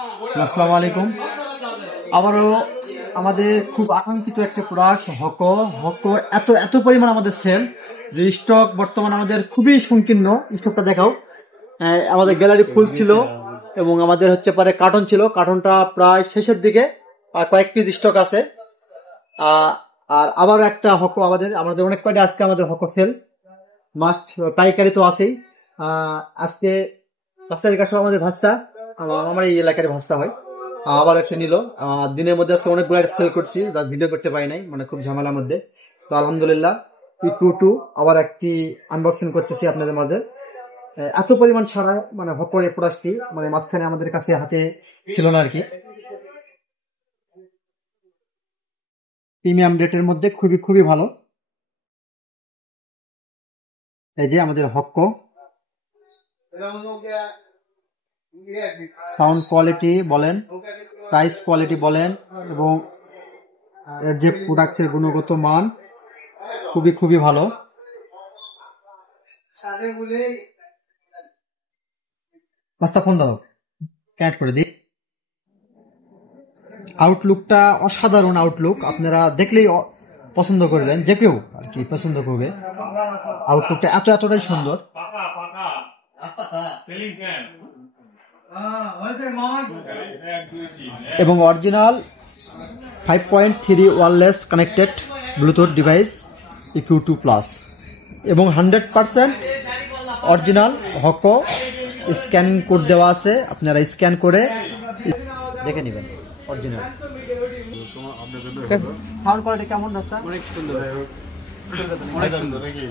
আসসালামু আলাইকুম। আবারও আমাদের খুব আকাঙ্ক্ষিত একটা প্রোডাক্ট হকো হকো এত এত পরিমাণ আমাদের সেল যে স্টক বর্তমানে আমাদের খুবই সংকীর্ণ। স্টকটা দেখাও। আমাদের গ্যালারি ফুল ছিল এবং আমাদের হচ্ছে পরে কার্টন ছিল, কার্টনটা প্রায় শেষের দিকে, আর কয়েক পিস স্টক আছে। আর আবার একটা হকো আমাদের অনেক কয়টা আজকে আমাদের হকো সেল মাস্ট পাইকারি তো আছেই। আজকে রাস্তার কাছে আমাদের ভাস্তা, আমার এই এলাকার ভাস্তা হয়, আবার একটা নিল। দিনের মধ্যে আজকে অনেকগুলো সেল করছি, ভিডিও করতে পারি নাই, মানে খুব ঝামেলার মধ্যে। তো আলহামদুলিল্লাহ টু আবার একটি আনবক্সিং করতেছি আপনাদের মাঝে। এত পরিমাণ সারা মানে হকর এই প্রোডাক্টটি মানে মাঝখানে আমাদের কাছে হাতে ছিল না আর কি। প্রিমিয়াম রেটের মধ্যে খুবই খুবই ভালো। এই যে আমাদের হক্কো সাউন্ড কোয়ালিটি বলেন, প্রাইস কোয়ালিটি বলেন এবং এর যে প্রোডাক্টসের গুণগত মান খুবই খুবই ভালো। রাস্তা ফোন দাও, ক্যাট করে দিই। আউটলুকটা অসাধারণ আউটলুক, আপনারা দেখলেই পছন্দ করবেন, যে কেউ আর কি পছন্দ করবে। আউটলুকটা এতটাই সুন্দর এবং original 5.3 wireless connected Bluetooth device EQ2 plus এবং 100% অরিজিনাল হকো স্ক্যানিং কোড দেওয়া আছে, আপনারা স্ক্যান করে দেখে নেবেন অরিজিনাল। সাউন্ড কোয়ালিটি কেমন রাস্তা? অনেক সুন্দর, অনেক সুন্দর নাকি?